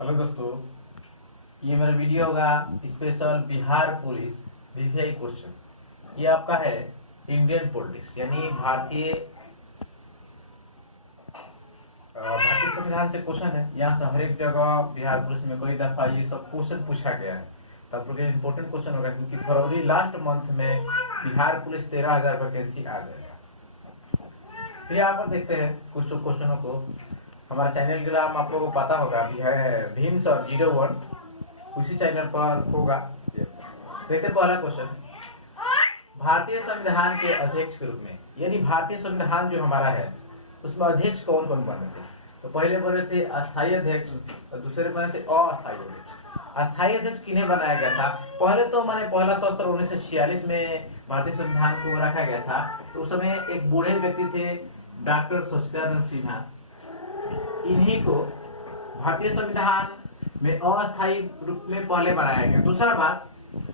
Hello दोस्तों, ये मेरा वीडियो होगा special Bihar police VVI question. ये आपका है इंडियन पॉलिटिक्स यानी भारतीय संविधान से क्वेश्चन है। यहाँ से हर एक जगह बिहार पुलिस में कई दफा ये सब क्वेश्चन पूछा गया है। तो आप लोग इम्पोर्टेंट क्वेश्चन होगा क्योंकि फरवरी लास्ट मंथ में बिहार पुलिस 13,000 वैकेंसी आ जाएगा। फिर यहाँ पर देखते हैं कुछ क्वेश्चनों को। हमारे चैनल के नाम आप लोगों को पता होगा अभी है भीम सर 01, उसी चैनल पर होगा। देखते पहला क्वेश्चन, भारतीय संविधान के अध्यक्ष के रूप में यानी भारतीय संविधान जो हमारा है उसमें अध्यक्ष कौन कौन बने थे। तो पहले बने थे अस्थायी अध्यक्ष और दूसरे बने थे अस्थायी अध्यक्ष। अस्थायी अध्यक्ष किन्हें बनाया गया था? पहले तो मैंने पहला शस्त्र 1946 में भारतीय संविधान को रखा गया था। तो उस समय एक बूढ़े व्यक्ति थे डॉक्टर सचिदानंद सिन्हा। इन्हीं को भारतीय संविधान में अस्थायी रूप में पहले बनाया गया। दूसरा बात,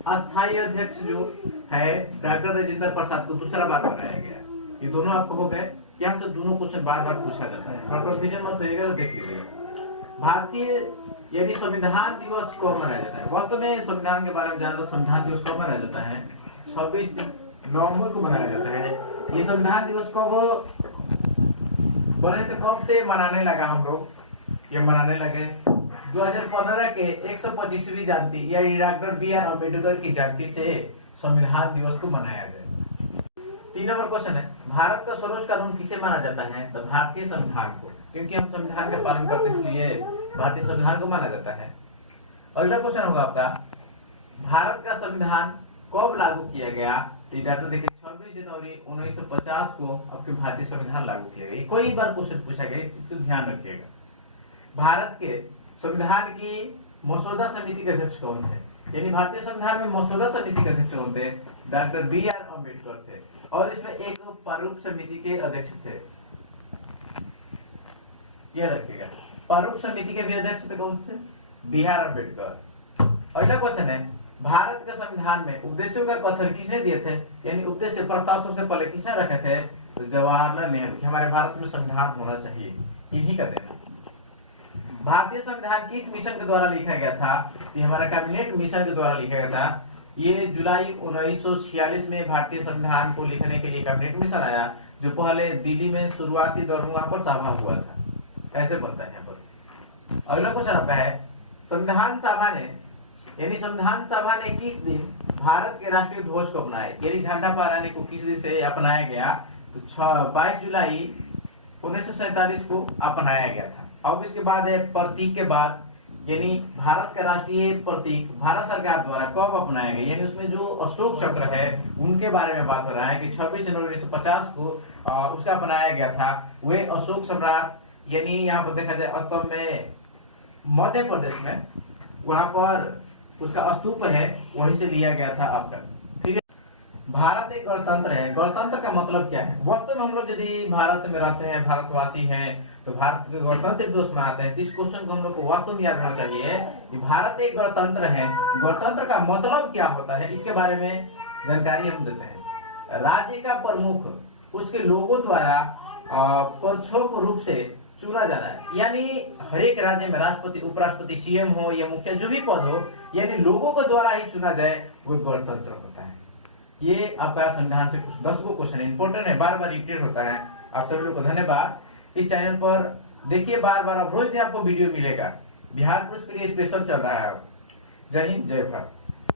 अस्थायी अध्यक्ष जो है डॉक्टर राजेंद्र प्रसाद को दूसरा बार बनाया गया। ये दोनों आपको हो गए। यहाँ से दोनों क्वेश्चन बार बार पूछा जाता है, कंफ्यूजन मत होइएगा। तो देख लीजिएगा, भारतीय यानी संविधान दिवस कब मनाया जाता है? वास्तव में संविधान के बारे में जान लो, संविधान दिवस कब मनाया जाता है? 26 नवंबर को मनाया जाता है। ये संविधान दिवस कब बने थे, कब से मनाने लगा हम लोग? ये मनाने लगे 2015 के 125वीं जयंती यानी डॉक्टर BR अम्बेडकर की जयंती से संविधान दिवस को मनाया जाए। 3 नंबर क्वेश्चन है, भारत का सर्वोच्च कानून किसे माना जाता है? तो भारतीय संविधान को, क्योंकि हम संविधान का पालन करते हैं इसलिए भारतीय संविधान को माना जाता है। अगला क्वेश्चन होगा आपका, भारत का संविधान कब लागू किया गया? तो डाटा देखिए 26 जनवरी 1950 को आपके भारतीय संविधान लागू किया गया। कोई बार क्वेश्चन पूछा गया, इस चीज को ध्यान रखिएगा। भारत के संविधान की मसौदा समिति के अध्यक्ष कौन थे? यानी भारतीय संविधान में मसौदा समिति के अध्यक्ष कौन थे? डॉक्टर BR अम्बेडकर थे। और इसमें एक प्रारूप समिति के अध्यक्ष थे, यह रखिएगा। प्रारूप समिति के भी अध्यक्ष थे कौन से? BR अम्बेडकर। अगला क्वेश्चन है, भारत के संविधान में उद्देश्यों का कथन किसने दिए थे? यानी उद्देश्य प्रस्ताव सबसे पहले किसने रखे थे? तो जवाहरलाल नेहरू कि हमारे भारत में संविधान होना चाहिए, इन्हीं का देना। भारतीय संविधान किस मिशन के द्वारा लिखा गया था? ये हमारा कैबिनेट मिशन के द्वारा लिखा गया था। ये जुलाई 1946 में भारतीय संविधान को लिखने के लिए कैबिनेट मिशन आया, जो पहले दिल्ली में शुरुआती दौर में वहां पर सभा हुआ था। ऐसे बनता है यहाँ पर। अगला क्वेश्चन आपका है, संविधान सभा ने किस दिन भारत के राष्ट्रीय ध्वज को अपनाया? यानी झंडा फहराने को किस दिन से अपनाया गया? तो 22 जुलाई 1947 को अपनाया गया था। अब इसके बाद है प्रतीक के बाद, यानी भारत का राष्ट्रीय प्रतीक भारत सरकार द्वारा कब अपनाया गया? यानी उसमें जो अशोक चक्र है उनके बारे में बात हो रहा है कि 26 जनवरी 1950 को उसका अपनाया गया था। वे अशोक सम्राट, यानी यहाँ पर देखा जाए अस्तंभ में मध्य प्रदेश में वहां पर उसका स्तूप है, वहीं से लिया गया था आपका। फिर भारत एक गणतंत्र है। गणतंत्र का मतलब क्या है? वास्तव में हम लोग यदि भारत में रहते हैं, भारतवासी हैं, तो भारत के गणतंत्र दिवस मनाते हैं। इस क्वेश्चन को हम लोग को वास्तव में याद होना चाहिए कि भारत एक गणतंत्र है। गणतंत्र का मतलब क्या होता है, इसके बारे में जानकारी हम देते हैं। राज्य का प्रमुख उसके लोगों द्वारा परोक्ष रूप से चुना जाना है। यानी हर एक राज्य में राष्ट्रपति, उपराष्ट्रपति, CM हो या मुखिया, जो भी पद हो, यानी लोगों के द्वारा ही चुना जाए, वो गणतंत्र होता है। ये आपका संविधान से कुछ 10 गो क्वेश्चन इंपॉर्टेंट है, बार बार रिपीट होता है। आप सभी लोग को धन्यवाद। इस चैनल पर देखिए बार बार, अब रोज भी आपको वीडियो मिलेगा। बिहार पुलिस के लिए स्पेशल चल रहा है। जय हिंद, जय भारत।